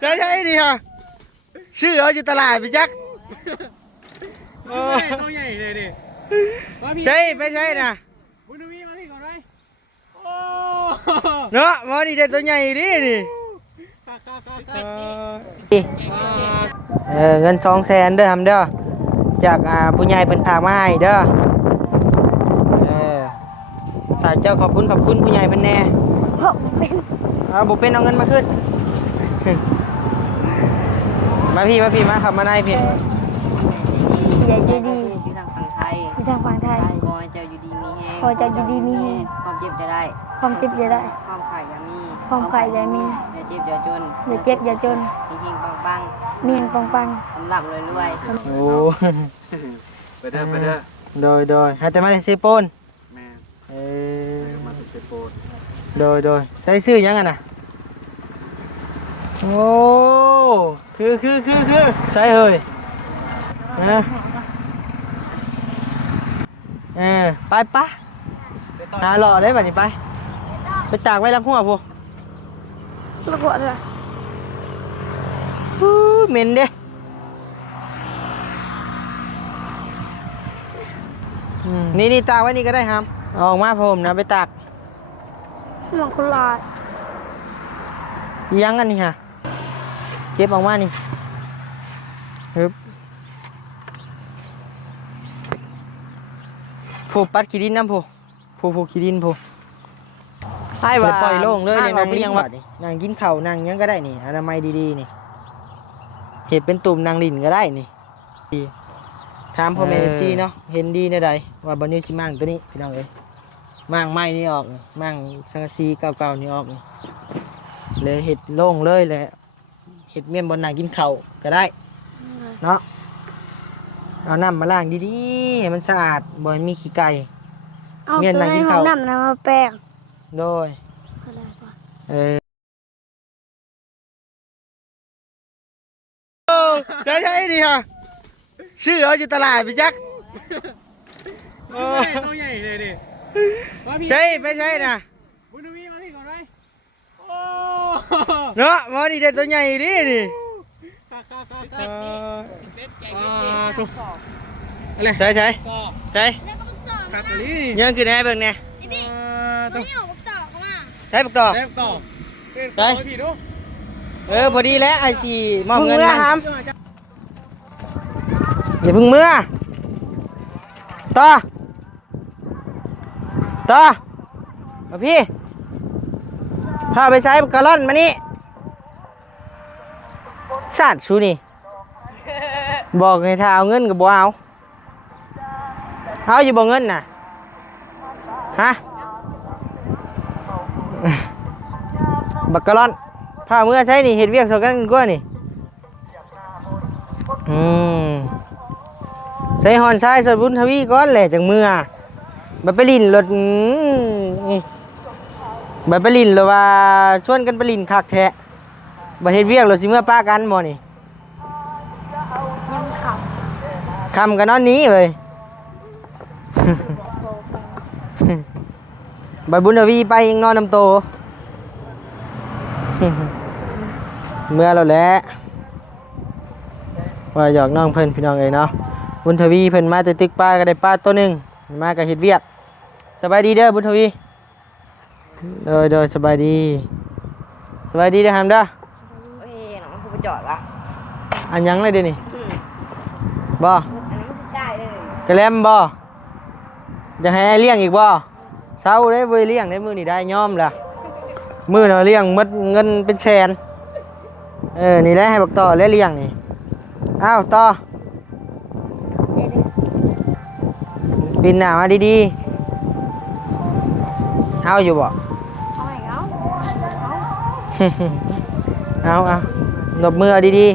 ใช่ใช่ดิฮะชื่อเอาอยู่ตลาดไปจักตัวใหญ่เลยดิใช่ไม่ใช่นะบุญมีมาพี่ก่อนไหมเนาะมาดิเด็ดตัวใหญ่ดิดิเงิน200,000เด้อทำเด้อจากผู้ใหญ่เพิ่นฝากมาให้เด้อถ้าเจ้าขอบคุณผู้ใหญ่เพิ่นแน่บ่เป็นเอาเงินมาขึ้นมาพี่มาขับมาได้พี่ใหญ่ใจดี อยู่ทางฝั่งไทย ที่ทางฝั่งไทย ขอให้เจ้าอยู่ดีมีแฮง ขอเจ้าอยู่ดีมีแฮง ความเจ็บจะได้ ความเจ็บอย่าได้ ความไข่อย่ามี ความไข่อย่ามี อย่าเจ็บอย่าจน อย่าเจ็บอย่าจน เฮงๆปัง เมียงปัง ๆสำหรับรวย โอ้ ไปเด้อ โดยให้แต่มาได้ซื้อโปน แม่มามาถึงเซโปนโดยใช้ซื้อยังไงน่ะโอ้คือใช่เฮ้ยไปหาหล่อได้แบบนี้ไปตากไว้ลังหัวพวก ๆแล้วก็อะไร เหม็นเด้นี่ตากไว้นี่ก็ได้ครับออกมาผมนะไปตาก มันคนลาย ยังกันนี่ฮะเก็บออกมานี่ฮึบผูปัดขี้ดินน้ำผูขี้ดินให้ว่าปล่อยโล่งเลยเนี่ยนางเลี้ยงวัดนี่นางกินข้าวนางยังก็ได้นี่อนามัยดีๆนี่เห็ดเป็นตุ่มนางลินก็ได้นี่ถามพ่อแม่เอฟซีเนาะเห็นดีในใดว่าบอลนิวซิมั่งตัวนี้พี่น้องเอ้ยมั่งไม้นี่ออกมั่งสังกะสีเก่าๆนี่ออกเลยเห็ดโล่งเลยแหละเห็ดเมี่ยนบนนางกินข้าวก็ได้เนาะเอาน้ำมาล้างดีๆให้มันสะอาดบ่ให้มีขี้ไก่ เอาตัวในห้องน้ำนะมาแปลง โดยใช่ดิฮะชื่อเอาอยู่ตลาดไปจักตัวใหญ่เลยดิใช่ไม่ใช่นะบุญมีมาพี่ก่อนไหมเนาะมาดิเด็ดตัวใหญ่ดิใช่ยังคือแน่เบิ่งเนี่ยใช่ปักต่อใช่พอดีแล้วไอชีมอบเงินมันอย่าพึ่งเมื่อต่อมาพี่พาไปใช้กะล่อนมานี่สาดชูนี่บอกให้ถ้าเอาเงินกับบ่เอาอยู่บ่เงินน่ะฮะบักกะล่อนพาเมื่อใช้นี่เห็ดเวียกสกันกว่านี่ใช้หอนใช้สดบุญทวีก้อนแหละจากมือบัดไปลินรถบัดไปลินหรือว่าชวนกันไปลินคักแท้บัดเฮ็ดเวียกรถสิเมื่อป้ากันบ่นี่คำกันนอนนี้เลยบัดบุญทวีไปยังนอนน้ำโตเมื่อเราแหละว่าหยอกน้องเพิ่นพี่น้องเอ้ยเนาะบุญทวีเพิ่นมาแต่ตึกป้าก็ได้ป้าตัวหนึ่งมากับเฮ็ดเวียกสบายดีเด้อบุญทวีโดยสบายดีเด้อฮัมเด้อเฮ้ยน้องกูไปจอดละ อันยังเลยเดี๋ยวนี้บ่ อันนี้ไม่ได้เลย กระแลมบ่จะให้เลี้ยงอีกบ่เศร้าได้บ่เลี้ยงได้มื้อนี้ได้ยอมล่ะมื้อน่ะเลี้ยงหมดเงินเป็นแสนนี่แหละให้บักต่อแล้วเลี้ยงนี่อ้าวต่อบินหน้ามาดีๆเอาอยู่บ่เอาหนบมือดี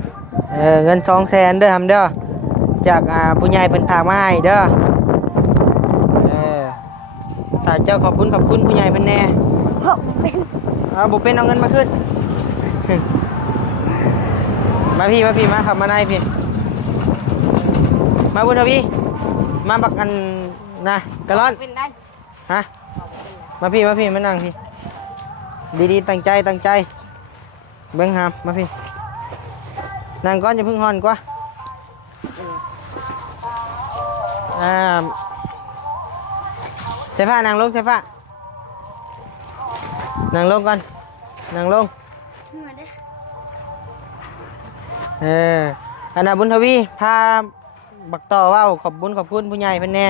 ๆเงิน200,000เด้อทำเด้อจากผู้ใหญ่เพิ่นฝากมาให้เด้อถ้าเจ้าขอบคุณผู้ใหญ่เพิ่นแน่บ่เป็นเอาเงินมาขึ้นมาพี่มาขับมาได้พี่มาบุญทวีมาบักกันนะกะร้อนฮะมาพี่มานั่งพี่ดีๆตั้งใจ เบิ้งหามมาพี่นั่งก่อนอย่าเพิ่งฮอนกว่าเซฟ้านั่งลงเซฟ้านั่งลงก่อนนั่งลงอันน่ะบุญทวีพาบักต่อว่าวขอบบุญขอบคุณผู้ใหญ่เพิ่นแน่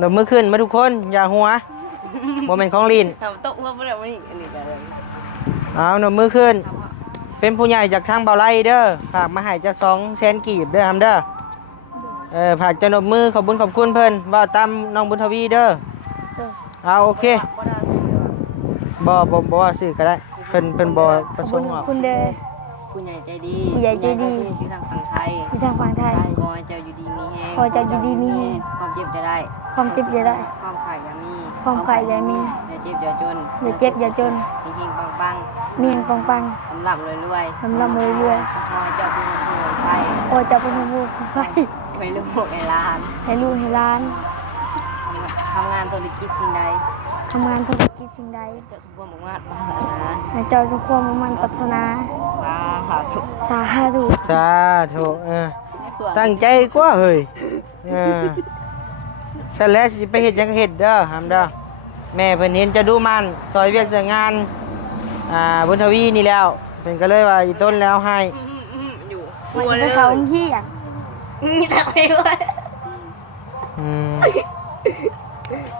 ดมมือขึ้นมาทุกคนอย่าหัวบ่แม่นของลีน ทำโต๊ะเพื่อนเพื่อนวันนี้อันนี้ก็เลย เอาดมมือขึ้นเป็นผู้ใหญ่จากทางเบาไร่เด้อฝากมาให้จัก200,000กีบเด้อทำเด้อฝากจะดมมือขอบบุญขอบคุณเพิ่นว่าตามน้องบุญทวีเด้อเอาโอเค บ่ได้ซื้อ บ่ว่าซื้อก็ได้เพิ่นบ่ประสงค์ออก คุณเดช ผู้ใหญ่ใจดี ผู้ใหญ่ใจดี อยู่ทางฝั่งไทย ที่ทางฝั่งไทย ขอให้เจ้าอยู่ดีมีแฮง ขอเจ้าอยู่ดีมีแฮง ความเจ็บจะได้ ความเจ็บอย่าได้ ความไข่อย่ามี ความไข่อย่ามี อย่าเจ็บอย่าจน อย่าเจ็บอย่าจน หิงๆปัง เมียงปัง ๆสำหรับรวย ๆลำลำเรื่อย ๆขอให้เจ้าเป็นผู้รวยไฟ ๆโอ้เจะเป็นผู้ไฟ ไว้ลูกไอ้หลาน ให้ลูกให้หล้าน ทำงานธุรกิจสิ่งใด ทำงานธุรกิจสิ่งใด เจ้าสมบูรณ์มากๆปรารถนา ให้เจ้าสมความมุ่งมั่นปรารถนา สาธุ สาธุ สาธุตั้งใจกว่าเฮ้ยฉันแล้วสิไปเฮ็ดหยังก็เฮ็ดเด้อหำเด้อแม่เพิ่นเห็นจะดูมันซอยเวียกจะงานบุญทวีนี่แล้วเพิ่นก็เลยว่าอีต้นแล้วให้ อยู่ มันจะไปเขาองค์ที่อ่ะ มีแต่ไปด้วย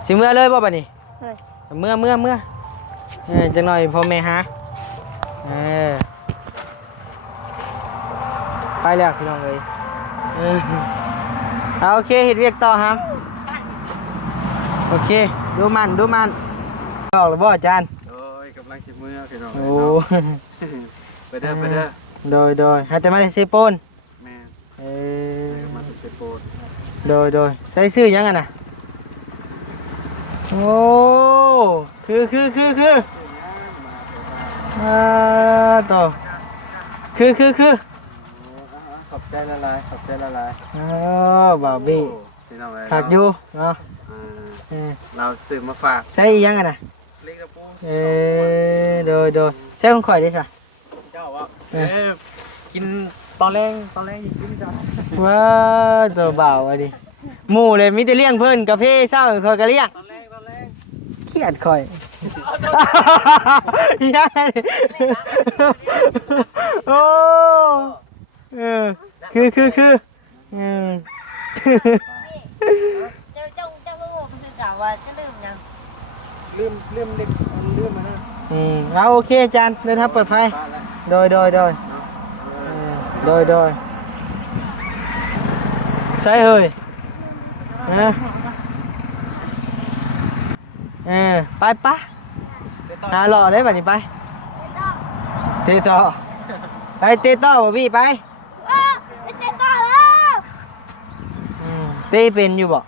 สิเมื่อเลยบ่บัดนี้ เลย เมื่อจังหน่อยพ่อแม่หาไปแล้วพี่น้องเอ้ยเอาโอเคเฮ็ดเวียกต่อครับโอเคดูมันออกแล้วบ่อาจารย์ โอ้ยกำลังสิมือพี่น้อง โอ้ ไปเด้อไปเด้อ โดยให้แต่มาได้เซโปน แม่ เอ มาตุเซโปน โดยใส่ชื่อยังไงน่ะโอ้คือต่อคือ ขอบใจละลายขอบใจละลาย บ่าวบี้ พี่น้อง ถักอยู่เนาะ เราซื้อมาฝาก ใส่ยังไงน่ะ เล็กกระปู โดยใส่ของข่อยได้ซะ เจ้าว่ากินตอนแรกกินจ้ะ ว้าตัวบ่าวอันนี้หมู่เลยมีแต่เลี้ยงเพิ่นกาแฟเช้าข่อยก็เลี้ยง ตอนแรก เครียดข่อยยังไงโอ้คือเจ้าลูกมันจะกล่าวว่าจะลืมยัง ลืมเด็กลืมมานะ เอาโอเคอาจารย์เดินทางปลอดภัยโดยใช่เฮ้ยไปหาหล่อได้ป่ะนี่ไปเตะต่อไปเตะต่อบ่พี่ไป ไม่เจ็บต่อแล้ว เตะเป็นอยู่บ่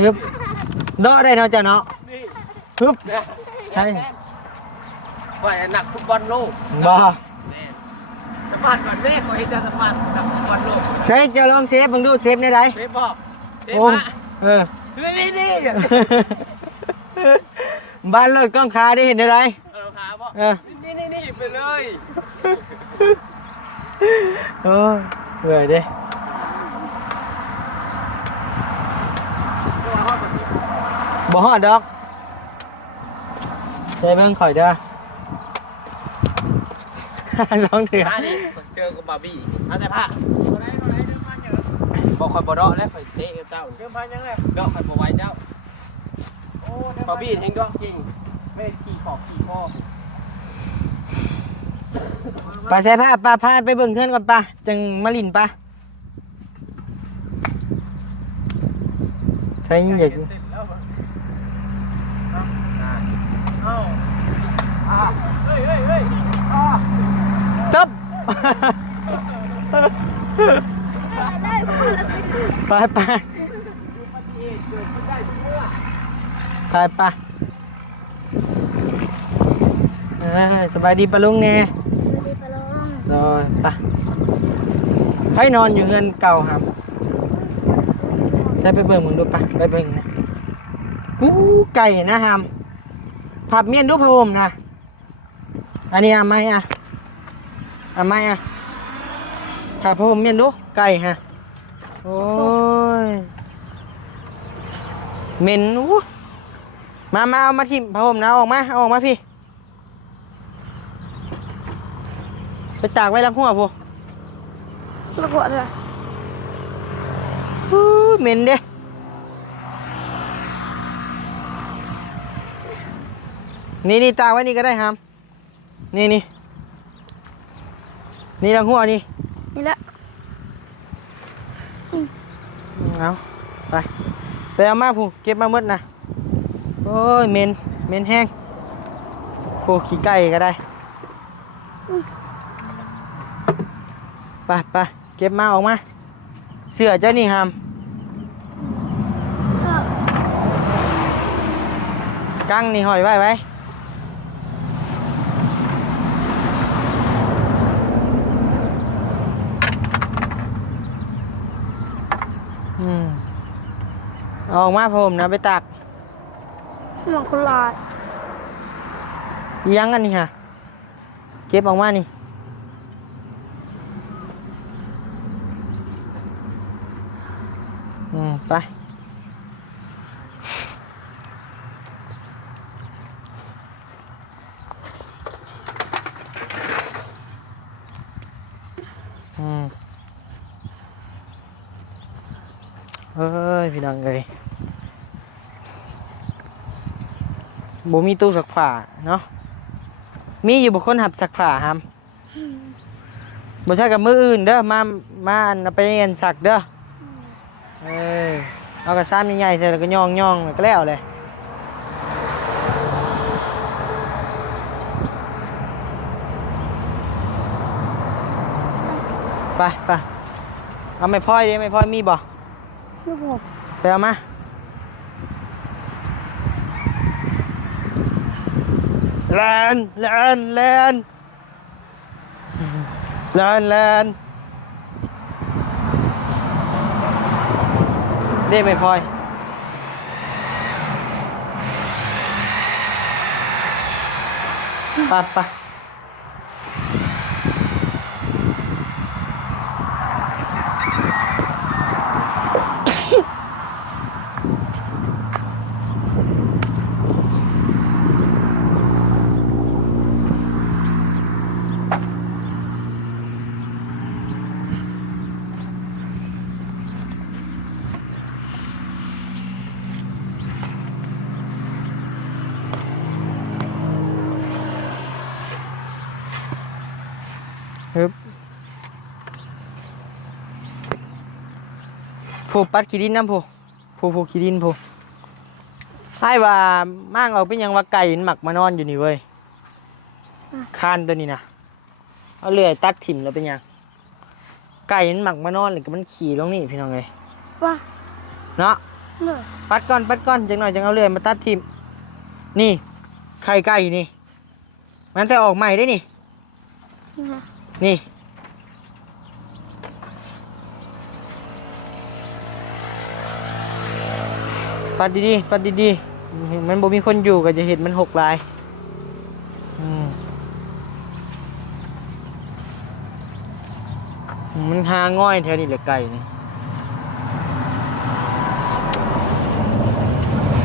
ฮึบเนาะได้เนาะจ้ะเนาะฮึบใช่ ว่าหนักฟุตบอลโลก บ่ สปาร์ตก่อนแม่ขอให้เจ้าสปาร์ตหนักฟุตบอลโลก ใช่จะลองเซฟมึงดูเซฟได้ไร เซฟบอกเซฟ โอ้ มา นี่ บ้านรถกล้องขาได้เห็นได้ไร เราขาบอก นี่ไปเลย โอ้เหนื่อยดิบ่ฮอดดอกใส่เบิ่งข่อยเด้อ ลองถือ นี่เจอกับบาร์บี้เอาแต่ผ้าบอกคอยบ่ดอกแล้วคอยเตะเจ้าเชื่อพันยังไงดอกคอยบ่ไหวเจ้าบาร์บี้เฮงดอกจริงไม่ขี่ขอบขี่ข้อ ไปใส่ผ้าปลาพาไปเบิ่งเพื่อนก่อนปะจังมาลินปะใช่ยังเด็กตึ๊บ ไปสบายดีปะลุงแน่นอนปะให้นอนอยู่เงินเก่าครับใช่ไปเบิ่งมึงดูปะไปเบิ่งนะ กูไก่นะฮามผับเมียนดูพะผมนะอันนี้อะไม่อะไม่อะผับพะผมเมียนดูไก่ฮะโอ้ยเหม็นอู้มาเอามาทิ่มพะผมนะเอาออกมาพี่ไปตากไว้หลังหัวพู แล้วก็อะไร เหม็นเด้นี่ตากไว้นี่ก็ได้ฮามนี่หลังหัวนี่ นี่แหละ เอาไปเอามาผู้เก็บมาหมดนะโอ้ยเหม็นแห้งโอ้ขี้ไก่ก็ได้ไปเก็บมาออกมาเสื้อเจ้านี่ฮามกั้งนี่ห้อยไว้เอาออกมาผมนะไปตาก หมองคนลาย ยังอันนี้ฮะเก็บออกมานี่ไปเอ้ยพี่น้องเอ้ยบ่มีตู้ซักผ้าเนาะมีอยู่บุคคลหับซักผ้าครับบ่ใช่กับมืออื่นเด้อมาอันเอาไปเรียนซักเด้อเอากระซ้ำใหญ่ๆใส่แล้วก็ย่องแล้วก็แล้วเลยไปเอาไม่พลอยดิไม่พลอยมีบ่ ลูกผม ไปเอามาแลนได้ไม่พลอยไปฮึบผู้ปัดขี้ดินน้ำผู้ขี้ดินผู้ให้ว่ามั่งเอาเป็นยังว่าไก่มันหมักมานอนอยู่นี่เว้ยคานตัวนี้นะเอาเลื่อยตัดถิ่มแล้วเป็นยังไก่มันหมักมานอนหรือมันขี่ลงนี่พี่น้องเลย ว่า เนาะ เลย ปัดก่อนจังหน่อยจังเอาเลื่อยมาตัดถิ่มนี่ไข่ไก่นี่มันแต่ออกใหม่ได้นี่ นะ นี่ปัดดีๆมันบ่มีคนอยู่ก็จะเห็นมันหกลายมันหาง่อยแถวนี้แหละไก่นี่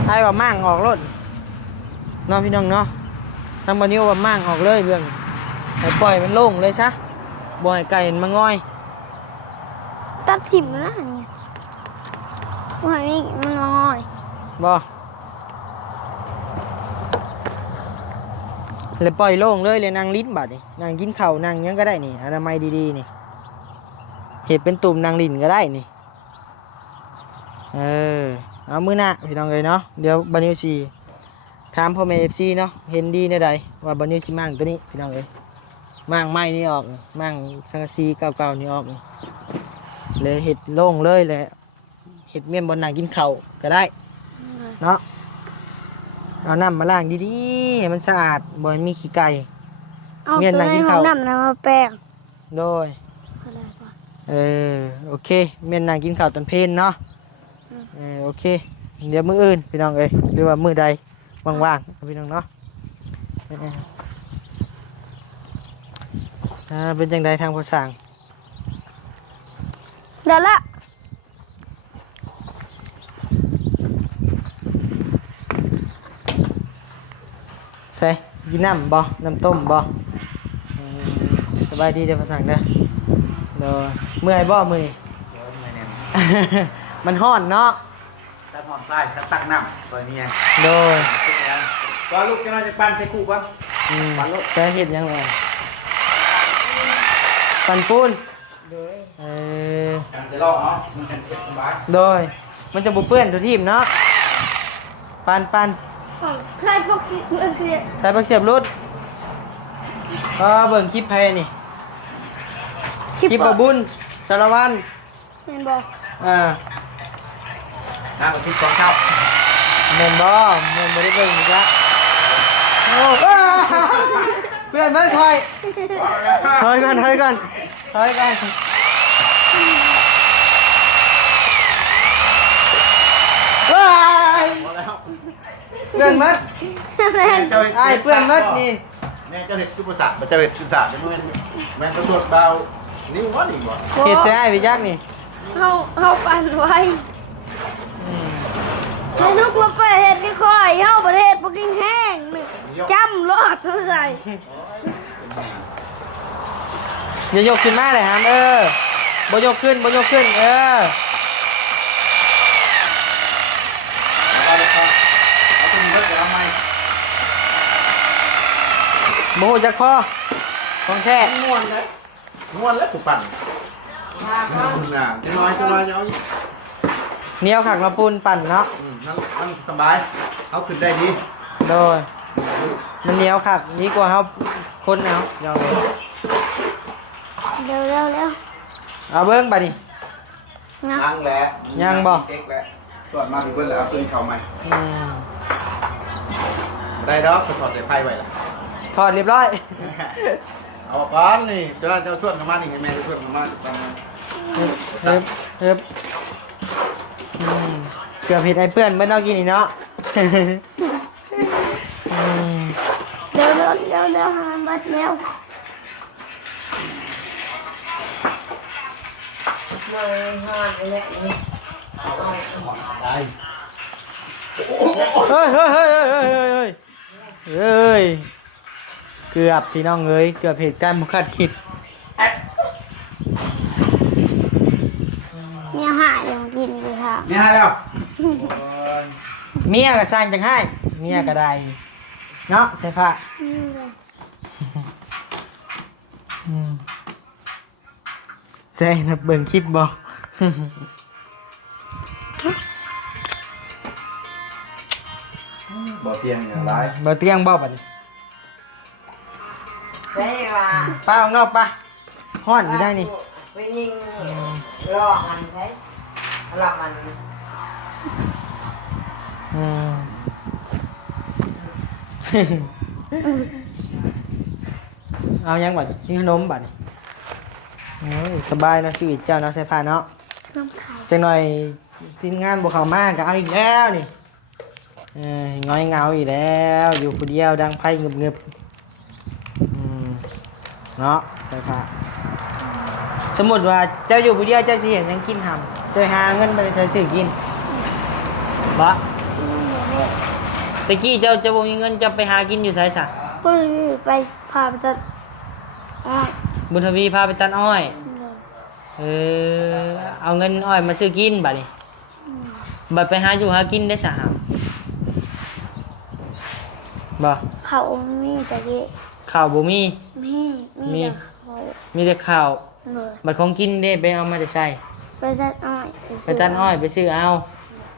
ให้ว่ามั่งออกรถน้องพี่น้องเนาะทำวันนี้ว่ามั่งออกเลยเรื่องให้ปล่อยมันโล่งเลยซะบ่ให้ไก่มันมาง่อย ตัดถิ่มแล้วนะเนี่ยว่านี่มันงอย บ่เลยปล่อยโล่งเลยนางลิ้นบาดนี่นางกินข้าวนางยังก็ได้นี่อนามัยดีๆนี่เห็ดเป็นตุ่มนางลิ้นก็ได้นี่เอามื้อหน้าพี่น้องเลยเนาะเดี๋ยวบันนิวซีถามพ่อแม่FCเนาะเห็นดีในใดว่าบันนิวซีมั่งตัวนี้พี่น้องเลยมั่งไม้นี่ออกมั่งสังกะสีเก่าๆนี่ออกเลยเห็ดโล่งเลยแหละเห็ดเมี่ยนบนนางกินข้าวก็ได้เนาะเอาน้ำมาล้างดีๆให้มันสะอาดบ่ให้มีขี้ไก่ เอาตัวในห้องน้ำแล้วมาแป้ง โดย อะไรวะ โอเคเมี่ยนนางกินข้าวตอนเพลนเนาะโอเค เดี๋ยวมื้ออื่นพี่น้องเอ้ยหรือว่ามื้อใดว่างๆพี่น้องเนาะเป็นจังไดทางภาษา เดี๋ยวละ ใช่กินน้ำบ่น้ำต้มบ่สบายดีเด้อภาษาเด้อเด้อเมื่อยบ่มื้อนี้ มันฮ้อนเนาะ ตัดหอมใต้ตักน้ำตัวนี้ โดย ว่าลูกจะน่าจะปั้นใส่คู่ก่อน จะเฮ็ดหยังไงปั่นปูนเออ จะรอเนาะมันเป็นเสร็จสบาย โดยมันจะบ่เปื้อนตัวทีมเนาะปั่น ใครพวกสิเพื่อน ใส่ผักเสียบรุดเบิ่งคลิปไผนี่คลิปบ่บุญสารวัตร เห็นบอก น้ำกับพริกกองข้าว แม่นบ่ได้เบิ่งอีกละโอ้เพื่อนมันถอยก่อนว้ายเพื่อนมัด ไอ้เพื่อนมัดนี่ แม่เจ้าเห็ดซุปเปอร์สัตว์เจ้าเห็ดซุปเปอร์สัตว์แม่ตัวตรวจเบานิ้ววะนี่บ่ เฮ็ดใส่ไอ้พี่ยักษ์นี่ เฮาปั่นไว้ในลูกเราไปเห็ดก็ค่อยเฮาประเทศบ่กินแห้งนี่จำรอดเฮาใส่ อย่ายกขึ้นมาเลยฮะบ่ยกขึ้นเเอออาเลยครับเอาตัวนี้เดี๋ยวเอาไม้ บ่ฮู้จักพอของแท้ ม้วนแล้วถูกปั่นงามจะน้อยจะเอาอีก เหนียวขักมาปูนปั่นเนาะ ทั้งสบายเอาขึ้นได้ดี โดยมันเหนียวขักดีกว่าเฮาคนเอายอมเลย เร็ว เอาเบิ่งบัดนี้ นะ ล้างแล้ว ยังบ่ เต็กแล้วตรวจมาถึงเพิ่นแล้วเอาตัวนี้เข้าใหม่ อืม ได้ดอกถอดสายไฟไว้ล่ะ ถอดเรียบร้อย เอาก่อนนี่เจ้าชวนเข้ามานี่ให้แม่ชวนเข้ามาตามมา เฮิบเกือบเห็ดไอ้เพื่อนเมื่อเนากินนี่เนาะ เร็วหาบัดแล้ว ได้ เฮ้ยเกือบพี่น้องเอ้ยเกือบเหตุการณ์บุคาดคิด เนี่ยหายยังกินเลยค่ะ นี่ให้แล้ว เมียก็สร้างจังให้เมียก็ได้เนาะใช่ปะใจนะเบิ่งคลิปบ่ บ่เตียงอย่างไร บ่เตียงบ่บัดนี้ ได้ว่า ป้าออกนอกปะฮ้อนอยู่ได้นี่ ไปยิงรอมันใช่รอมัน อืม เอายังบัดกินขนมบัดนี่โอ้ยสบายเนาะชีวิตเจ้าเนาะใช่ผ้าเนาะ น้ำไข่ จังหน่อยทีมงานบ่เข้ามาก็เอาอีกแล้วนี่ง้อยเหงาอีกแล้วอยู่คนเดียวดังไพ่เงึบเนาะใช่ผ้าสมมุติว่าเจ้าอยู่คนเดียวเจ้าสิเห็นหยังกินหำเจ้าหาเงินไปใช้ซื้อกินบ่ตะกี้เจ้าบ่มีเงินจะไปหากินอยู่ไสซะ ก็ไปพาไปตัดอ้อย บุญทวีพาไปตัดอ้อยเอาเงินอ้อยมาซื้อกินบัดนี้บัดไปหาอยู่หากินได้สะหามบ่ เขามีแต่เกะ ข้าวบ่มี มีแต่เขา มีแต่ข้าว เลย บัดของกินเด้ไปเอามาแต่ใส่ ไปตัดอ้อย ไปตัดอ้อยไปซื้อเอา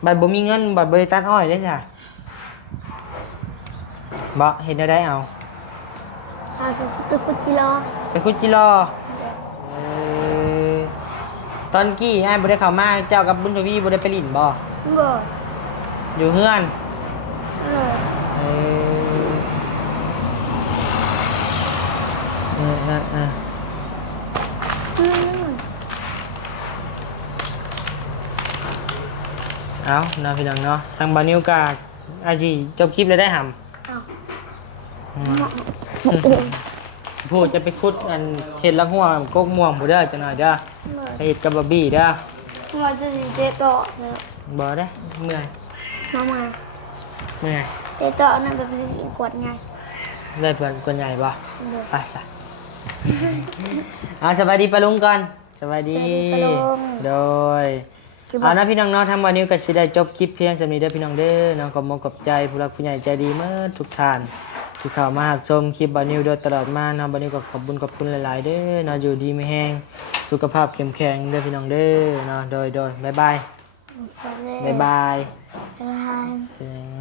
บัดบ่มีเงินบัดบ่ได้ตัดอ้อยได้ซะบ่เฮ็ดได้เอา พาไปคุดกิโล ไปคุดจิรอตอนกี้อ้ายบ่ได้เข้ามาเจ้ากับบุญทวีบ่ได้ไปลิ้นบ่ บ่ อยู่เฮือน เลย เออ เอาเนาะพี่น้องเนาะทางบานิวกาอาจีจบคลิปเลยได้ห เอา ำพูดจะไปคุดอันเห็ดละหัวกกม่วงผู้เด้อจังหน่อยเด้อไปเห็ดกับบะบี้เด้อ ว่าจะเจ๊ต่อเลย บ่ได้เมื่อย มา เมื่อย เจ๊ต่อนั่นเป็นสิ่งกวดไง ได้เพื่อนคนใหญ่บ่ เลย ไปซะสวัสดีปะลุงก่อนสวัสดี สวัสดีปะลุง โดยเอานะพี่น้องเนาะทางวันนี้ก็สิได้จบคลิปเพียงสำนี้เด้อพี่น้องเด้อเนาะขอบคุณขอบใจผู้รักผู้ใหญ่ใจดีเมื่อทุกท่านที่เข้ามารับชมคลิปบานิวโดยตลอดมาเนาะบานิวก็ขอบคุณหลายๆเด้อเนาะอยู่ดีไม่แห้งสุขภาพเข้มแข็งเด้อพี่น้องเด้อเนาะโดยบ๊ายบาย ไปเลย บ๊ายบาย บ๊ายบาย เป็นยังไง